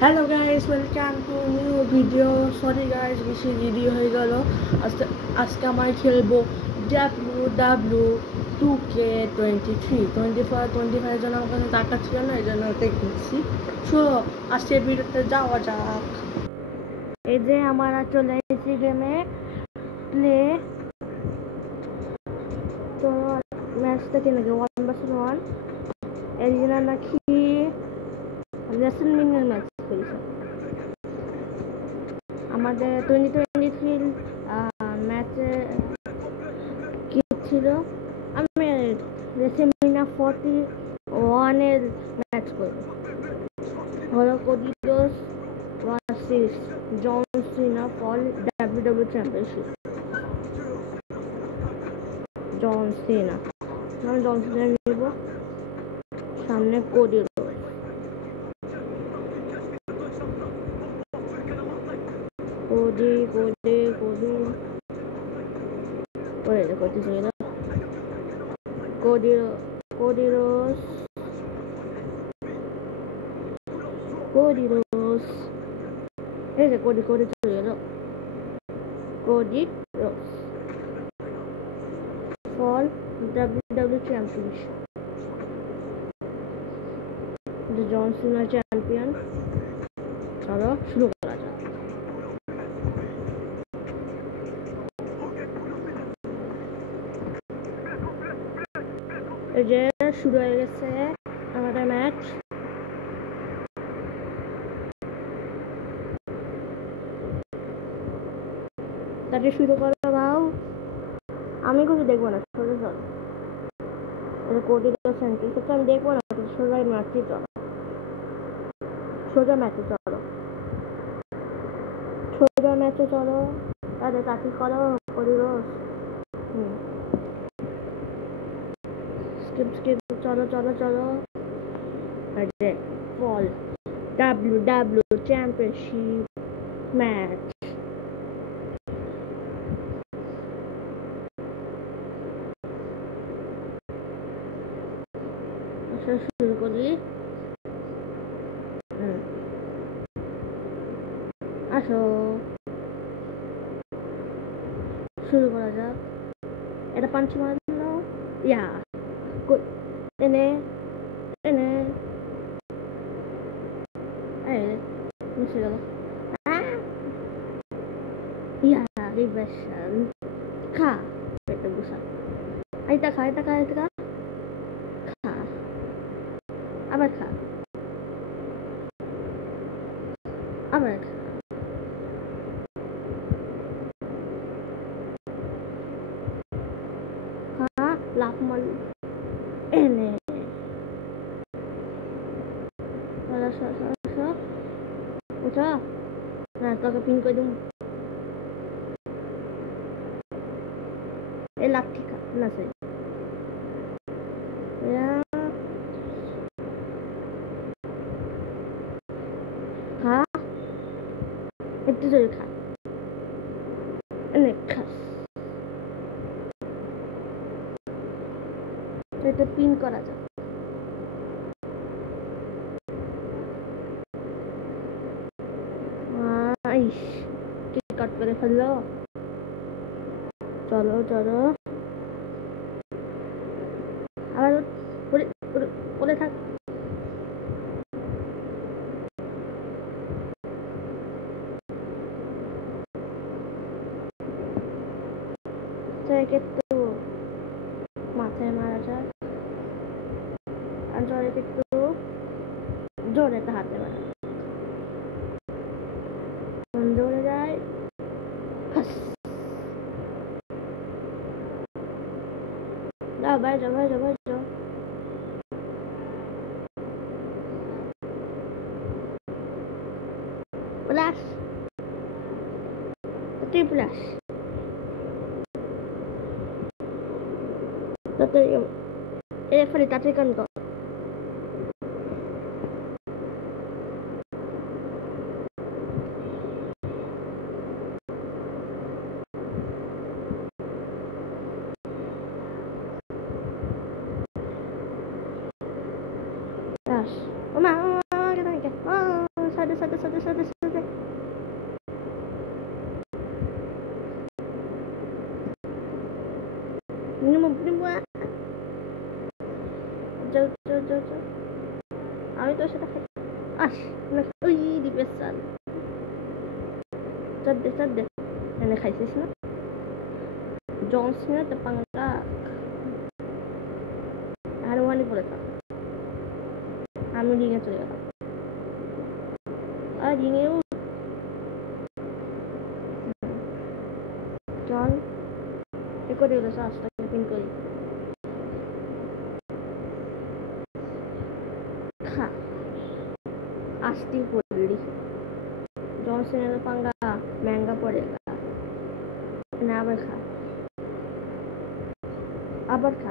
Hello guys, welcome to new video. Sorry guys, বেশি ভিডিও হয়ে গেল। আজকে আমরা খেলবো WW2K23 25 জন্য আমার কাছে টাকা ছিল না, এই জন্য ওটাই কিনছি। চলো আজকে ভিডিওতে যাওয়া যাক। এই যে আমরা চলে এসেছি গেমে প্লে। তো ম্যাচটা কিনে গেল 1 vs 1 এর জন্য নাকি রেসলম্যানিয়ার ম্যাচ খেলছে। আমাদের 2023 ম্যাচে কি ছিল, আমি রেসলম্যানিয়া 41 এর ম্যাচ করব। হলো Cody Rhodes versus John Cena for W W championship. John Cena, আমি জন সিনা নেব, সামনে কোডিডোস। কোডি এই যে কোডি চলে গেল। Cody Rhodes for W W championship. John Cena champion. চলো শুরু করা যাক। এই যে শুরু হয়ে গেছে আমাদের ম্যাচ। তাকে শুরু করো ভাও, আমি কিছু দেখবো না, সোজা চলো। কোডিডোস সেন্ট্রিক তো আমি দেখবো না, সোজা ম্যাচে চলো, সোজা ম্যাচে চলো। তাহলে তাকে করো কোডিডোস। স্কিপ চলো। ফল ডাব্লিউডাব্লিউ চ্যাম্পিয়নশিপ ম্যাচ। শুরু করি। আসো শুরু করা যাক। এটা পাঞ্চ মারলো, ইয়া এনে মিশে গেল। ইয়া রিভার্সাল খা, পেটে বসা। এটা খা আবার খা, আবার খা, লাভ মার এনে। উঠা না, তোকে পিন করে দেবো। এ লাভ ঠিক না সে খা, একটু জোরে খা, অনেক খাস। এটা পিন করা যাক। কাট করে ফেললো। চলো আবার পরে থাক। একটু মাথায় মারা যাক, আর একটু জোরে হাতে মারা জোরে যায়। ভাই যাও প্লাস প্লাস তাড়াতাড়ি কান কর। যাও যাও যাও যাও, আমি তোর সাথে আস না। ওই দিবে সাল চার দে এনে খাইছিস না জন স্মিথ পাঙ্কা আর ওয়ানি পড়ে থাক। আমি রিঙে চলে গেলাম আর রিঙেও চল এ করে দিল শ্বাসটাকে পিন করি খা आस्ती पड़ी जॉन सीना तो पंगा महंगा पड़ेगा ना खा आबर खा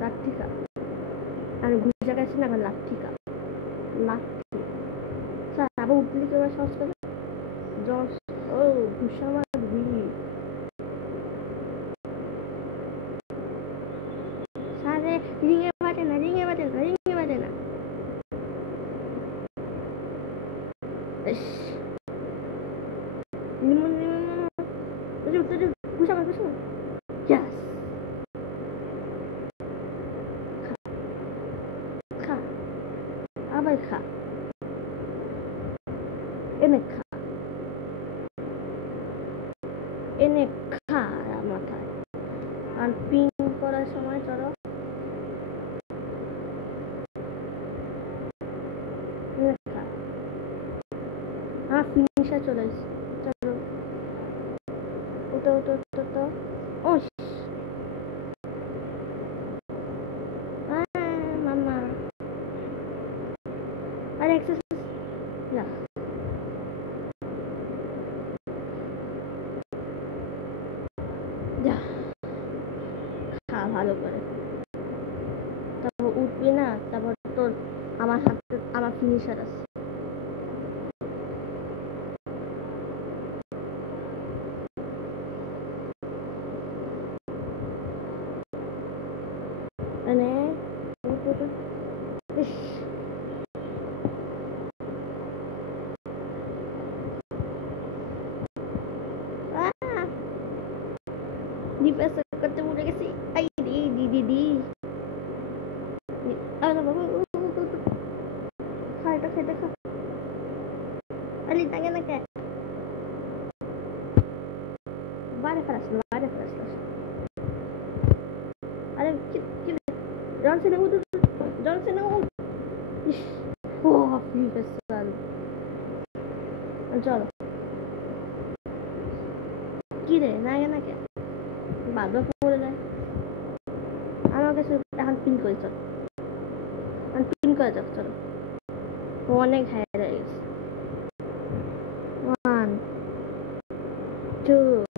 लाठी खा और घुसा गए ना लाठी खा लाठी सर अब उठली के बाद सॉस कर जॉन ओ घुसा मार भी सारे रिंगे बाटे ना limon tujuh bisa yes kha abai kha ene kha মাথায় আর পিন করার সময় চলো ফিনিশার চলে এসেছে চলো ওটা ও মামা আর এক্সারসাইজ না যা খা ভালো করে তারপর উঠবি না তারপর তোর আমার হাতে আমার ফিনিশার আছে ডিফেন্স করতে ভুলে গেছি আই দি আরে বাবা খাইটা খেতে খা আলি তাকে না কে বারে ফেলাস আরে কি জনসন ও ডিফেন্স চলো কি রে না কে বাবা পড়ে যায় আমার কাছে এখন পিন করে চল পিন করে যাক চলো অনেক হাই রাইস 1 2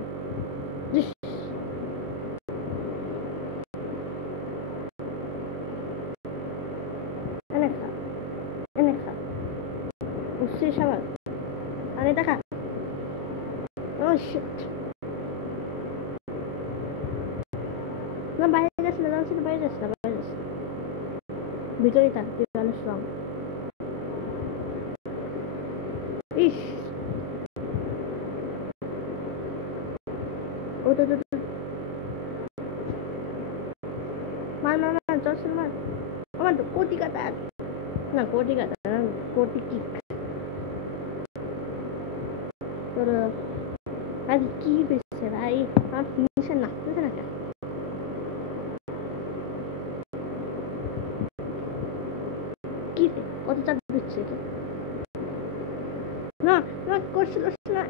এনে খা উঠছিস সবার আরে দেখা ও শিট না বাইরে যাস না বাইরে যাস ভিতরেই থাক তুই অনেক স্ট্রং ইস ও তো মার চল মার আমার তো কোটি কাটা না কোটি কিক তোর আজ কি বেশি ভাই আমার ফিনিশার নাচতেছে না কেন কি রে কত চাপ দিচ্ছে না করছিল না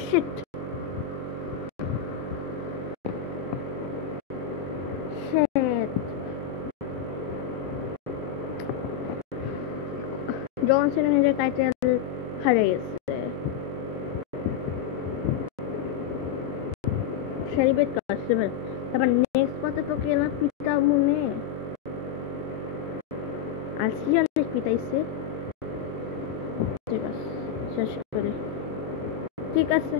shit জনসন নিজের টাইটেল হারিয়ে গেছে সেলিব্রেট করছে তারপর নেক্সট পাতে তো কেনা পিতা মনে আর কি অনেক পিতাইছে ঠিক আছে শেষ করি ঠিক আছে